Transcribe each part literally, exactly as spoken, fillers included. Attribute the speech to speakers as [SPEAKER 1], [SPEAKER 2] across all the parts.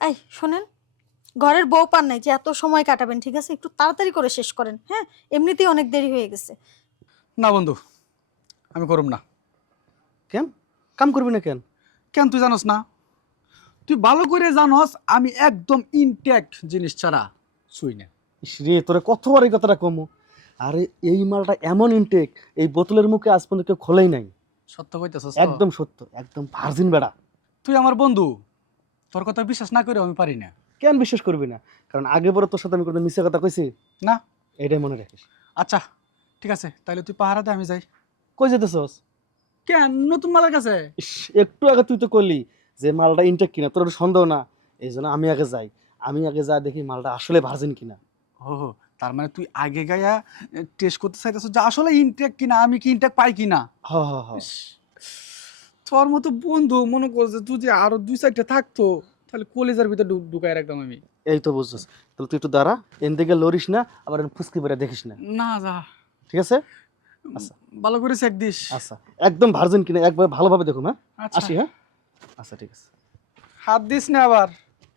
[SPEAKER 1] এই শোনেন, ঘরের বউ পান নাই যে এত সময় কাটাবেন, ঠিক আছে? একটু তাড়াতাড়ি করে শেষ করেন। হ্যাঁ, এমনিতেই অনেক দেরি হয়ে গেছে।
[SPEAKER 2] না বন্ধু, আমি করব না।
[SPEAKER 3] কেন কাম করবি না কেন?
[SPEAKER 2] কেন তুই জানোস না? তুই ভালো করে জানোস আমি একদম ইনটেক জিনিস ছাড়া ছুই না।
[SPEAKER 3] ইস রে, তোরা কতবার এই কথাটা কমো। আরে এই মালটা এমন ইনটেক, এই বোতলের মুখে আজ পর্যন্ত কেউ খোলেই নাই।
[SPEAKER 2] সত্য কইতেছস?
[SPEAKER 3] একদম সত্য, একদম ভার্জিন বেড়া।
[SPEAKER 2] তুই আমার বন্ধু, তোর কথা বিশ্বাস না করে আমি পারি না।
[SPEAKER 3] কেন বিশ্বাস করবি না? কারণ আগে বড় তোর সাথে আমি কোনো মিথ্যা কথা কইছি
[SPEAKER 2] না।
[SPEAKER 3] এটাই মনে রাখিস।
[SPEAKER 2] আচ্ছা ঠিক আছে, তাহলে তুই পাহারা দে, আমি যাই।
[SPEAKER 3] কই যেতেছস?
[SPEAKER 2] কেন, নতুন মালের কাছে।
[SPEAKER 3] ইস, একটু আগে তুই তো করলি যে মালটা ইনটেক কিনা, তোর একটু সন্দেহ না? এই জন্য আমি আগে যাই, আমি আগে যা দেখি মালটা আসলে ভার্জিন কিনা।
[SPEAKER 2] ও, তার মানে তুই আগে গায়া টেস্ট করতে চাইতেছ যে আসলে ইনটেক কিনা, আমি কি ইনটেক পাই কিনা।
[SPEAKER 3] হ হ হ
[SPEAKER 2] ইস, তোর মতো বন্ধু মনে কর যে তুই যে আরো দুই চারটা থাকতো, তাহলে কলেজের ভিতরে ঢুকাই রাখতাম আমি।
[SPEAKER 3] এই তো বুঝছিস। তাহলে তুই একটু দাঁড়া, এন দিকে লড়িস না, আবার ফুসকি বেড়া দেখিস না,
[SPEAKER 2] না যা,
[SPEAKER 3] ঠিক আছে? আচ্ছা
[SPEAKER 2] ভালো করে চেক দিস।
[SPEAKER 3] আচ্ছা, একদম ভার্জিন কিনা একবার ভালোভাবে দেখুন। হ্যাঁ
[SPEAKER 2] আচ্ছা।
[SPEAKER 3] আসি। হ্যাঁ আচ্ছা ঠিক আছে।
[SPEAKER 2] হাত দিস না আবার।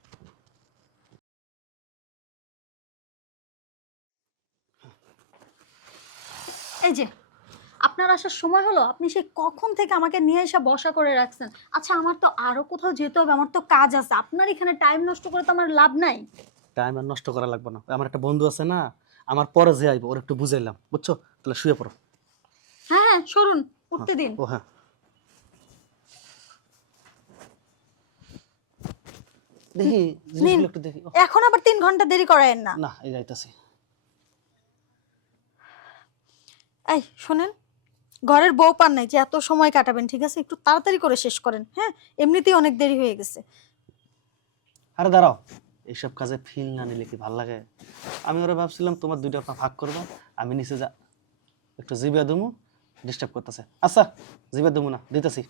[SPEAKER 1] এই যে আপনার আসার সময় হলো, আপনি সেই কখন থেকে আমাকে নিয়ে এসে বসা করে রাখছেন। আচ্ছা, আমার তো আরো কোথাও যেতে হবে, আমার তো কাজ আছে। আপনার এখানে টাইম নষ্ট করে তো আমার লাভ নাই।
[SPEAKER 3] টাইম আর নষ্ট করা লাগবে না, আমার একটা বন্ধু আছে না, আমার পরে যে আইব ওর একটু বুঝাইলাম, বুঝছো? তাহলে শুয়ে পড়ো।
[SPEAKER 1] হ্যাঁ হ্যাঁ, সরুন,
[SPEAKER 3] হ্যাঁ,
[SPEAKER 1] উঠতে দিন।
[SPEAKER 3] ও হ্যাঁ, দেখি জিনিসগুলো একটু দেখি। ও,
[SPEAKER 1] এখন আবার তিন ঘন্টা দেরি করায়েন না।
[SPEAKER 3] না এই যাইতাছি।
[SPEAKER 1] এই শোনেন, ঘরের বউ পান নাই যে এত সময় কাটাবেন, ঠিক আছে? একটু তাড়াতাড়ি করে শেষ করেন। হ্যাঁ, এমনিতেই অনেক দেরি হয়ে গেছে।
[SPEAKER 3] আরে দাঁড়াও, এইসব কাজে ফিল না নিলে কি ভাল লাগে? আমি ওরা ভাবছিলাম তোমার দুইটা পা ভাগ করবো, আমি নিচে যা একটু জিবিয়া দুমু, ডিস্টার্ব করতেছে। আচ্ছা জিবিয়া দুমু না, দিতেছি।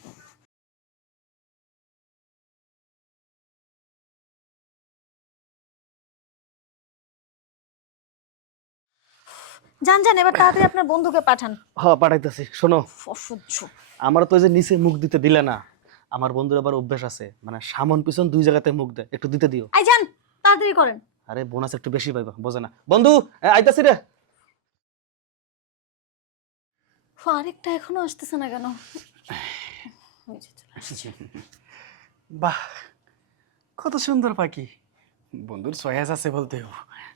[SPEAKER 1] যান যান, এবার তাড়াতাড়ি আপনার বন্ধুকে পাঠান।
[SPEAKER 3] হ্যাঁ পাঠাইতেছি। শোনো,
[SPEAKER 1] অসহ্য।
[SPEAKER 3] আমার তো ওই যে নিচে মুখ দিতে দিলে না, আমার বন্ধুর আবার অভ্যাস আছে, মানে সামন পিছন দুই জায়গাতে মুখ দেয়, একটু দিতে দিও।
[SPEAKER 1] আই যান, তাড়াতাড়ি করেন।
[SPEAKER 3] আরে বোনাস একটু বেশি পাইবা, বোঝে না। বন্ধু এ, আইতাছি রে।
[SPEAKER 1] আরেকটা এখনো আসতেছে না কেন? ওই যে চলে আসছে।
[SPEAKER 2] বাহ, কত সুন্দর পাখি। বন্ধুর চয়েস আছে বলতেও।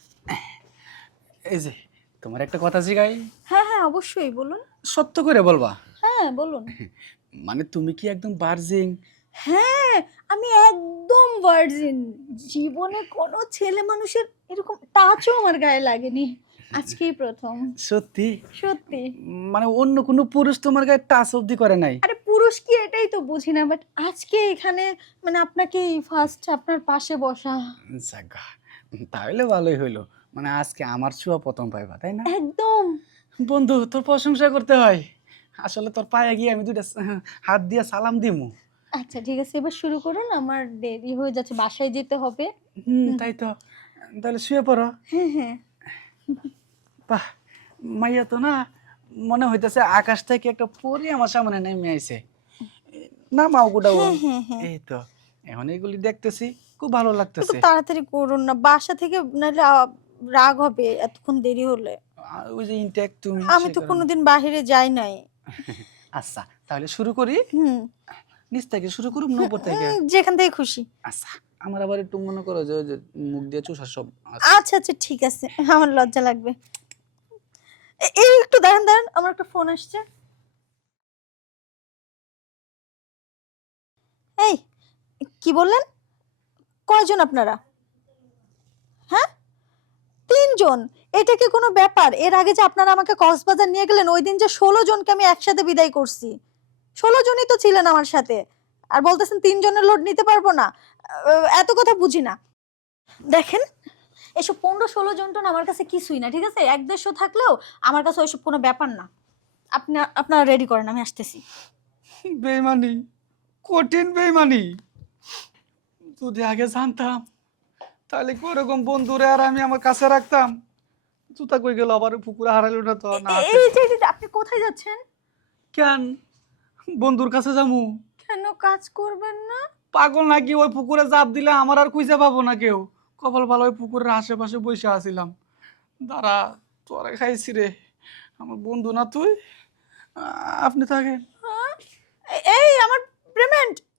[SPEAKER 2] এই যে তোমার একটা কথা জিগাই,
[SPEAKER 1] হ্যাঁ হ্যাঁ, অবশ্যই বলুন।
[SPEAKER 2] সত্য করে বলবা?
[SPEAKER 1] হ্যাঁ বলুন।
[SPEAKER 2] মানে তুমি কি একদম ভার্জিন?
[SPEAKER 1] হ্যাঁ, আমি একদম ভার্জিন। জীবনে কোনো ছেলে মানুষের এরকম টাচও আমার গায়ে লাগেনি, আজকেই প্রথম।
[SPEAKER 2] সত্যি?
[SPEAKER 1] সত্যি।
[SPEAKER 2] মানে অন্য কোনো পুরুষ তোমার গায়ে টাচ অব্দি করে নাই?
[SPEAKER 1] আরে পুরুষ কি, এটাই তো বুঝি না। বাট আজকে এখানে মানে আপনাকে ফার্স্ট আপনার পাশে বসা।
[SPEAKER 2] জাগা, তাহলে ভালোই হইলো। মানে আজকে আমার ছোঁয়া প্রথম পাইবা, তাই না?
[SPEAKER 1] একদম।
[SPEAKER 2] বন্ধু, তোর প্রশংসা করতে হয়। আসলে তোর পায়ে গিয়ে আমি দুইটা হাত দিয়ে সালাম দিমু।
[SPEAKER 1] আচ্ছা ঠিক আছে, এবার শুরু করুন, আমার দেরি হয়ে যাচ্ছে, বাসায় যেতে হবে।
[SPEAKER 2] হুম, তাই তো। তাহলে শুয়ে পড়ো।
[SPEAKER 1] হ্যাঁ হ্যাঁ।
[SPEAKER 2] বাহ, মাইয়া তো না মনে হইতেছে আকাশ থেকে একটা পরি আমার সামনে নেমে আইছে। না মাও গুডাও।
[SPEAKER 1] হ্যাঁ হ্যাঁ হ্যাঁ।
[SPEAKER 2] এই তো, এখন এগুলি দেখতেছি, খুব ভালো
[SPEAKER 1] একটু
[SPEAKER 2] লাগতেছে।
[SPEAKER 1] তাড়াতাড়ি করুন না, বাসা থেকে নাহলে আ, রাগ হবে এতক্ষণ দেরি হলে।
[SPEAKER 2] আর ওই যে ইনটেক তুমি,
[SPEAKER 1] আমি
[SPEAKER 2] সেই
[SPEAKER 1] তো
[SPEAKER 2] কারণে।
[SPEAKER 1] কোনোদিন বাহিরে যাই নাই।
[SPEAKER 2] আচ্ছা তাহলে শুরু করি।
[SPEAKER 1] হুম।
[SPEAKER 2] নিচ থেকে শুরু করুম না উপর থেকে?
[SPEAKER 1] উম, যেখান থেকে খুশি।
[SPEAKER 2] আচ্ছা, আমার আবার একটু মনে করো যে ওই যে মুখ দিয়ে চুষার সব আছে।
[SPEAKER 1] আচ্ছা আচ্ছা ঠিক আছে, আমার লজ্জা লাগবে। এ- এই একটু দাঁড়ান দাঁড়ান, আমার একটা ফোন আসছে। এই, কি বললেন? কয়জন আপনারা? হ্যাঁ, তিনজন? এটা কি কোনো ব্যাপার? এর আগে যে আপনারা আমাকে কক্সবাজার নিয়ে গেলেন, ওই দিন যে ষোলো জনকে আমি একসাথে বিদায় করছি। ষোলো জনই তো ছিলেন আমার সাথে, আর বলতেছেন তিনজনের লোড নিতে পারবো না? আহ, এত কথা বুঝি না। দেখেন, এসব পনেরো ষোলো জন টন আমার কাছে কিছুই না, ঠিক আছে? এক দেড়শো থাকলেও আমার কাছে ওইসব কোনো ব্যাপার না। আপনি আপনারা রেডি করেন, আমি আসতেছি।
[SPEAKER 2] বেইমানি, কঠিন বেইমানি। যদি আগে জানতাম তাহলে কি ওরকম বন্ধুরে আর আমি আমার কাছে রাখতাম? জুতা কই গেল, আবার পুকুরে হারাইলো না তো? না
[SPEAKER 1] এ-
[SPEAKER 2] আছে।
[SPEAKER 1] এই যে এই যে, আপনি কোথায় যাচ্ছেন?
[SPEAKER 2] কেন, বন্ধুর কাছে যামু?
[SPEAKER 1] কেন কাজ করবেন না?
[SPEAKER 2] পাগল নাকি? ওই পুকুরে জাপ দিলে আমার আর খুঁজে পাবো না কেউ। কপাল ভালো ওই পুকুরের আশেপাশে বসে আছিলাম। দাঁড়া, তোরা খাইছি রে, আমার বন্ধু না তুই। আ- আপনি থাকেন।
[SPEAKER 1] হ্যাঁ? এ- এই আমার পেমেন্ট